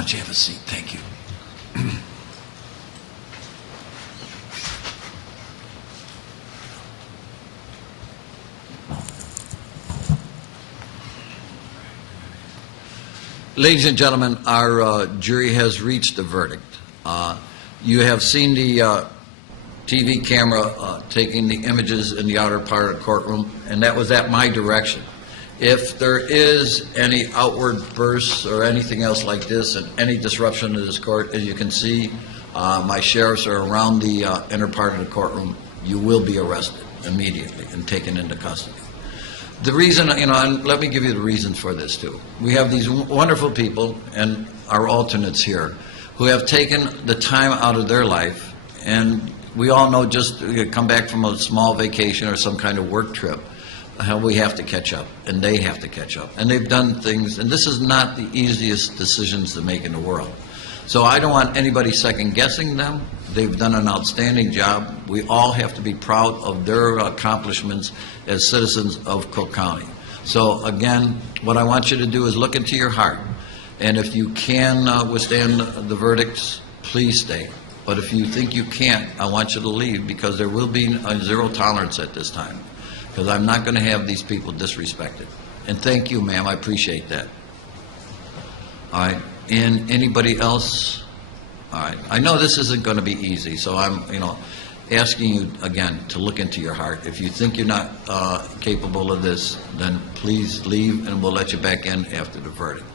Why don't you have a seat? Thank you. Ladies and gentlemen, our jury has reached a verdict. You have seen the TV camera taking the images in the outer part of the courtroom, and that was at my direction. If there is any outward bursts or anything else like this and any disruption to this court, as you can see, my sheriffs are around the inner part of the courtroom. You will be arrested immediately and taken into custody. The reason, and let me give you the reasons for this too. We have these wonderful people and our alternates here who have taken the time out of their life, and we all know just come back from a small vacation or some kind of work trip, how we have to catch up, and they have to catch up. And they've done things, and this is not the easiest decisions to make in the world. So I don't want anybody second-guessing them. They've done an outstanding job. We all have to be proud of their accomplishments as citizens of Cook County. So again, what I want you to do is look into your heart. And if you can withstand the verdicts, please stay. But if you think you can't, I want you to leave, because there will be a zero tolerance at this time. Because I'm not going to have these people disrespected. And thank you, ma'am. I appreciate that. All right. And anybody else? All right. I know this isn't going to be easy, so I'm, asking you again to look into your heart. If you think you're not capable of this, then please leave, and we'll let you back in after the verdict.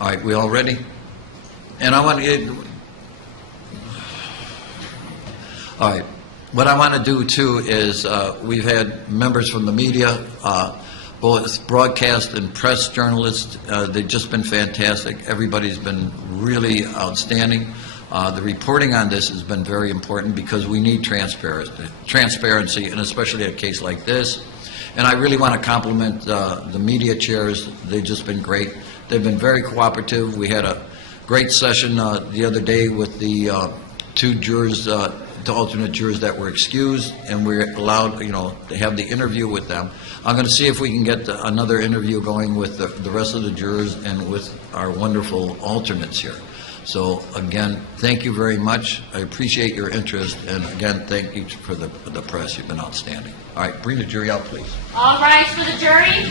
All right. We all ready? And I want to. All right. What I want to do, too, is we've had members from the media, both broadcast and press journalists. They've just been fantastic. Everybody's been really outstanding. The reporting on this has been very important because we need transparency, and especially a case like this. And I really want to compliment the media chairs. They've just been great. They've been very cooperative. We had a great session the other day with the two jurors, the alternate jurors that were excused, and we're allowed, to have the interview with them. I'm going to see if we can get another interview going with the rest of the jurors and with our wonderful alternates here. So again, thank you very much. I appreciate your interest, and again, thank you for the press. You've been outstanding. All right, bring the jury out, please. All rise for the jury.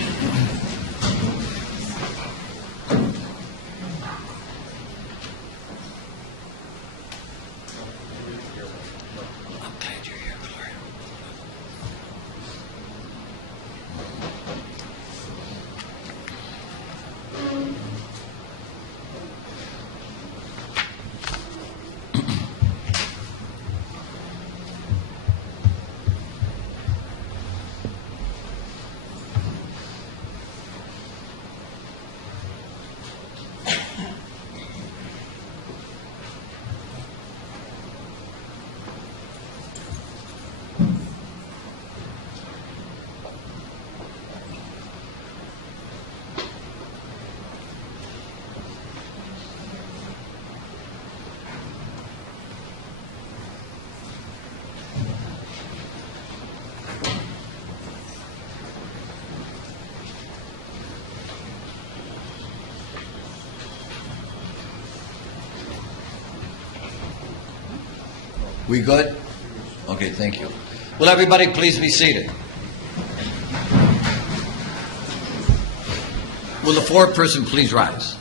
We good? Okay, thank you. Will everybody please be seated? Will the foreperson please rise?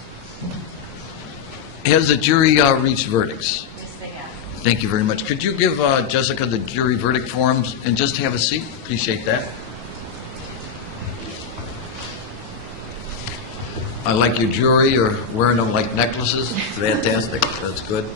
Has the jury reached verdicts? Yes, they have. Thank you very much. Could you give Jessica the jury verdict forms and just have a seat? Appreciate that. I like your jury. You're wearing them like necklaces. Fantastic. That's good.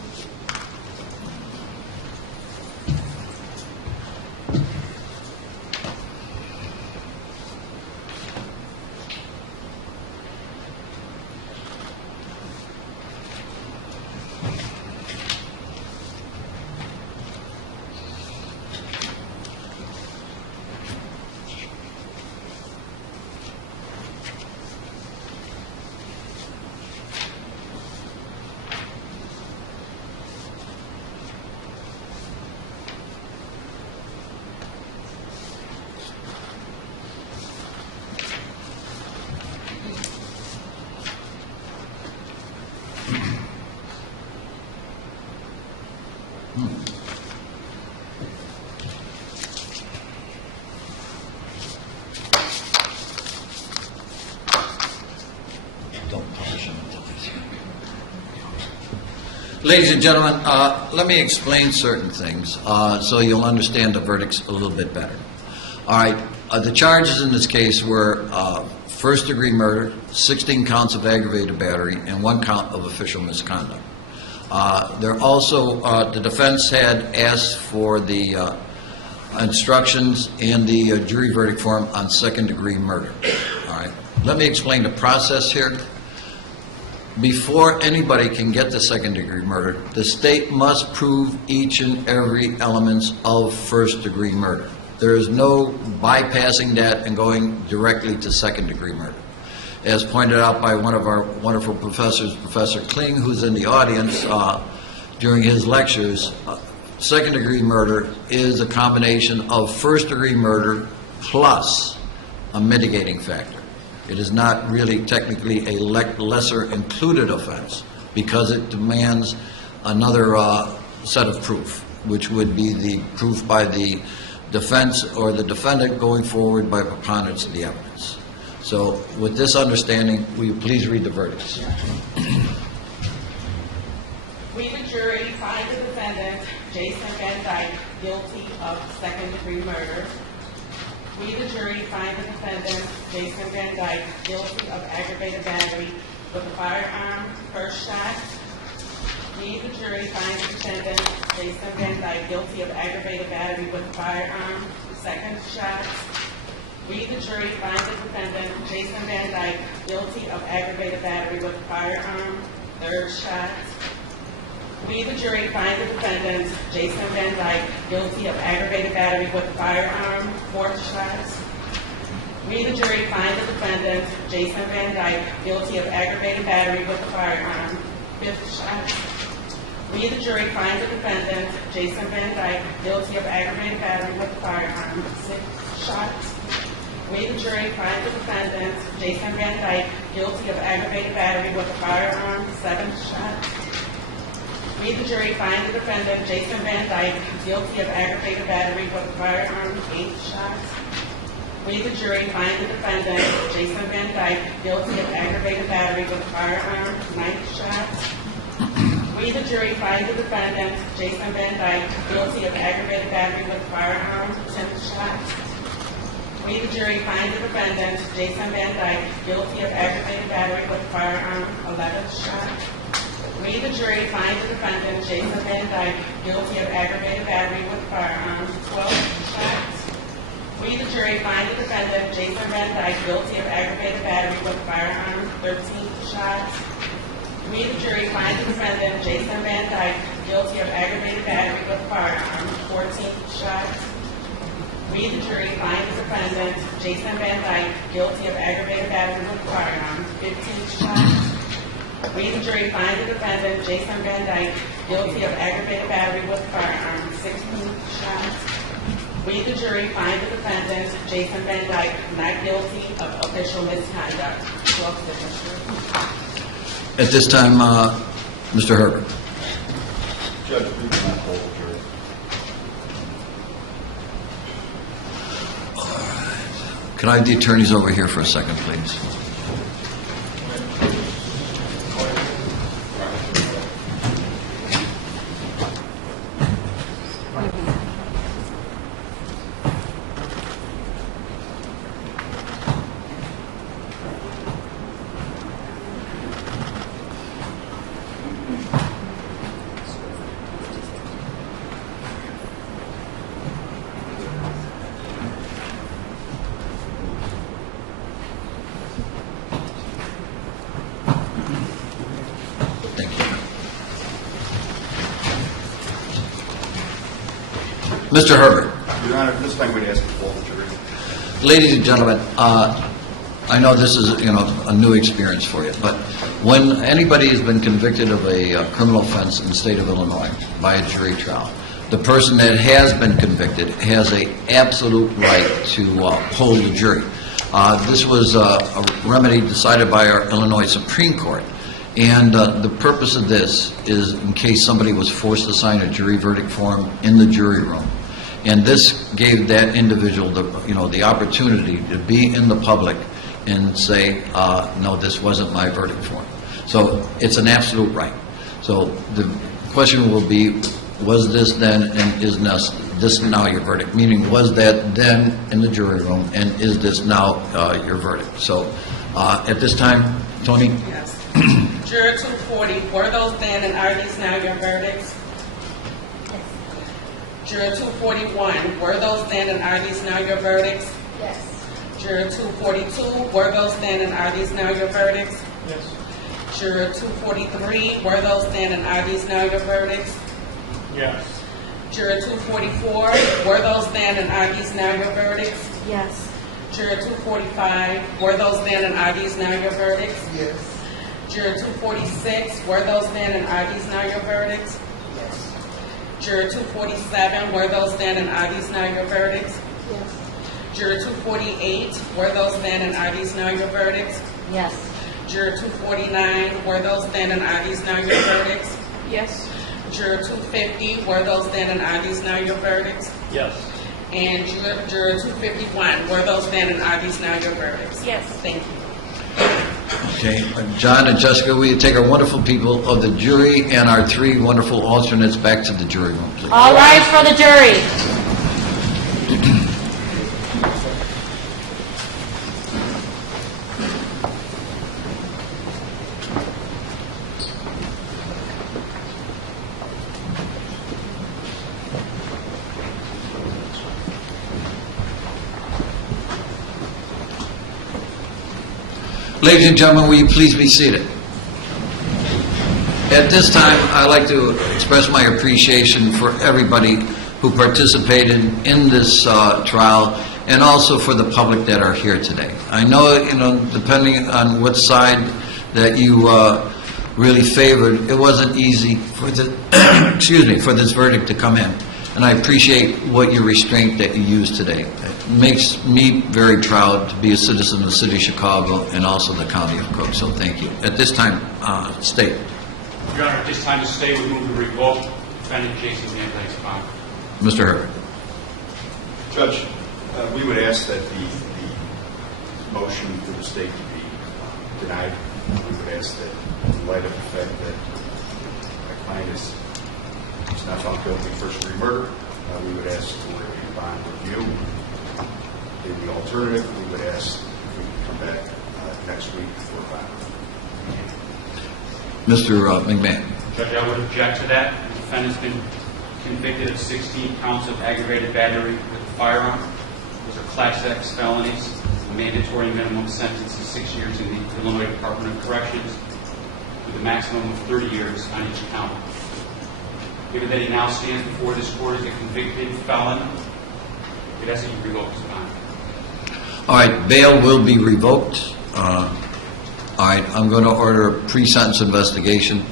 Ladies and gentlemen, let me explain certain things so you'll understand the verdicts a little bit better. All right, the charges in this case were first-degree murder, 16 counts of aggravated battery, and 1 count of official misconduct. There also, the defense had asked for the instructions in the jury verdict form on second-degree murder. All right, let me explain the process here. Before anybody can get to second-degree murder, the state must prove each and every element of first-degree murder. There is no bypassing that and going directly to second-degree murder. As pointed out by one of our wonderful professors, Professor Kling, who's in the audience during his lectures, second-degree murder is a combination of first-degree murder plus a mitigating factor. It is not really technically a lesser included offense because it demands another set of proof, which would be the proof by the defense or the defendant going forward by preponderance of the evidence. So with this understanding, will you please read the verdicts? We, the jury, find the defendant, Jason Van Dyke, guilty of second-degree murder. We, the jury, find the defendant, Jason Van Dyke, guilty of aggravated battery with a firearm, first shot. We, the jury, find the defendant, Jason Van Dyke, guilty of aggravated battery with a firearm, second shot. We, the jury, find the defendant, Jason Van Dyke, guilty of aggravated battery with a firearm, third shot. We, the jury, find the defendant, Jason Van Dyke, guilty of aggravated battery with a firearm, fourth shot. We, the jury, find the defendant, Jason Van Dyke, guilty of aggravated battery with a firearm, fifth shot. We, the jury, find the defendant, Jason Van Dyke, guilty of aggravated battery with a firearm, sixth shot. We, the jury, find the defendant, Jason Van Dyke, guilty of aggravated battery with a firearm, seventh shot. We, the jury, find the defendant, Jason Van Dyke, guilty of aggravated battery with a firearm, 8th shot. We, the jury, find the defendant, Jason Van Dyke, guilty of aggravated battery with a firearm, 9th shot. We, the jury, find the defendant, Jason Van Dyke, guilty of aggravated battery with a firearm, 10th shot. We, the jury, find the defendant, Jason Van Dyke, guilty of aggravated battery with a firearm, 11th shot. We, the jury, find the defendant, Jason Van Dyke, guilty of aggravated battery with a firearm, 12th shot. We, the jury, find the defendant, Jason Van Dyke, guilty of aggravated battery with a firearm, 13th shot. We, the jury, find the defendant, Jason Van Dyke, guilty of aggravated battery with a firearm, 14th shot. We, the jury, find the defendant, Jason Van Dyke, guilty of aggravated battery with a firearm, 15th shot. We, the jury, find the defendant, Jason Van Dyke, guilty of aggravated battery with a firearm, 16th shot. We, the jury, find the defendant, Jason Van Dyke, not guilty of official misconduct. 12th signature. At this time, Mr. Herbert. Judge, we cannot hold the jury. Can I have the attorneys over here for a second, please? Mr. Herbert. Your Honor, this time we'd ask to hold the jury. Ladies and gentlemen, I know this is, a new experience for you, but when anybody has been convicted of a criminal offense in the state of Illinois by a jury trial, the person that has been convicted has an absolute right to hold the jury. This was a remedy decided by our Illinois Supreme Court, and the purpose of this is in case somebody was forced to sign a jury verdict form in the jury room. And this gave that individual the opportunity to be in the public and say, no, this wasn't my verdict form. So it's an absolute right. So the question will be, was this then and is this now your verdict? Meaning, was that then in the jury room, and is this now your verdict? So, at this time, Tony? Yes. Juror 240, were those then and are these now your verdicts? Juror 241, were those then and are these now your verdicts? Yes. Juror 242, were those then and are these now your verdicts? Yes. Juror 243, were those then and are these now your verdicts? Yes. Juror 244, were those then and are these now your verdicts? Yes. Juror 245, were those then and are these now your verdicts? Yes. Juror 246, were those then and are these now your verdicts? Yes. Juror 247, were those then and are these now your verdicts? Yes. Juror 248, were those then and are these now your verdicts? Yes. Juror 249, were those then and are these now your verdicts? Yes. Juror 250, were those then and are these now your verdicts? Yes. And juror 251, were those then and are these now your verdicts? Yes. Thank you. Okay, John and Jessica, will you take our wonderful people of the jury and our three wonderful alternates back to the jury room, please? All rise for the jury. Ladies and gentlemen, will you please be seated? At this time, I'd like to express my appreciation for everybody who participated in this trial, and also for the public that are here today. I know, depending on what side that you really favored, it wasn't easy for the, for this verdict to come in. And I appreciate what your restraint that you used today. It makes me very proud to be a citizen of the city of Chicago and also the county of Cook, so thank you. At this time, state. Your Honor, at this time to stay, we move to revoke defendant Jason Van Dyke's bond. Mr. Herbert. Judge, we would ask that the motion for the state to be denied. We would ask that, in light of the fact that my client is not found guilty of first-degree murder, we would ask for a bond review. In the alternative, we would ask if we could come back next week for a bond. Mr. McMahon. Judge, I would object to that. The defendant's been convicted of 16 counts of aggravated battery with a firearm. Those are Class X felonies. The mandatory minimum sentence is 6 years in the Illinois Department of Corrections, with a maximum of 30 years on each count. Given that he now stands before this court as a convicted felon, we'd ask that you revoke his bond. All right, bail will be revoked. All right, I'm going to order a pre-sentence investigation.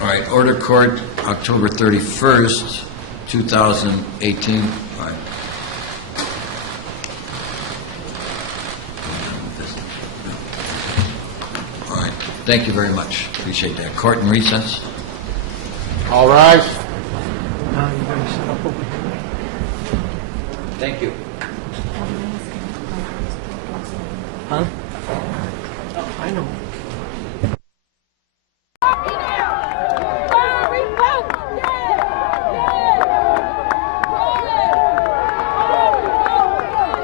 All right, order court, October 31st, 2018. All right. All right, thank you very much. Appreciate that. Court in recess. All rise. Thank you. Huh? I know.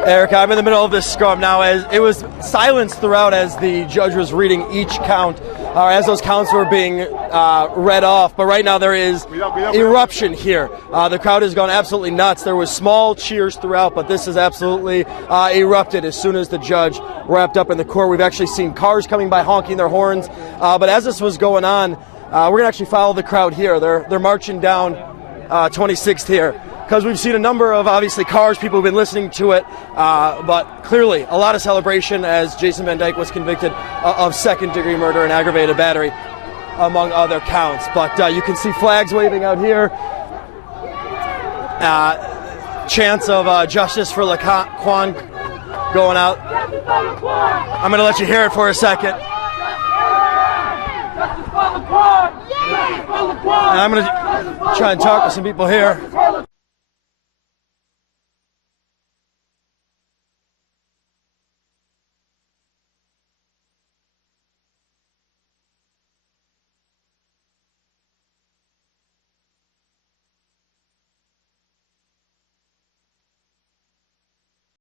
Erica, I'm in the middle of this scrum now. As it was silence throughout as the judge was reading each count, as those counts were being read off. But right now there is eruption here. The crowd has gone absolutely nuts. There was small cheers throughout, but this is absolutely erupted as soon as the judge wrapped up in the court. We've actually seen cars coming by honking their horns. But as this was going on, we're going to actually follow the crowd here. They're marching down 26th here, because we've seen a number of, obviously, cars, people have been listening to it, but clearly a lot of celebration as Jason Van Dyke was convicted of second-degree murder and aggravated battery, among other counts. But you can see flags waving out here, chants of justice for Laquan going out. I'm going to let you hear it for a second. And I'm going to try and talk to some people here.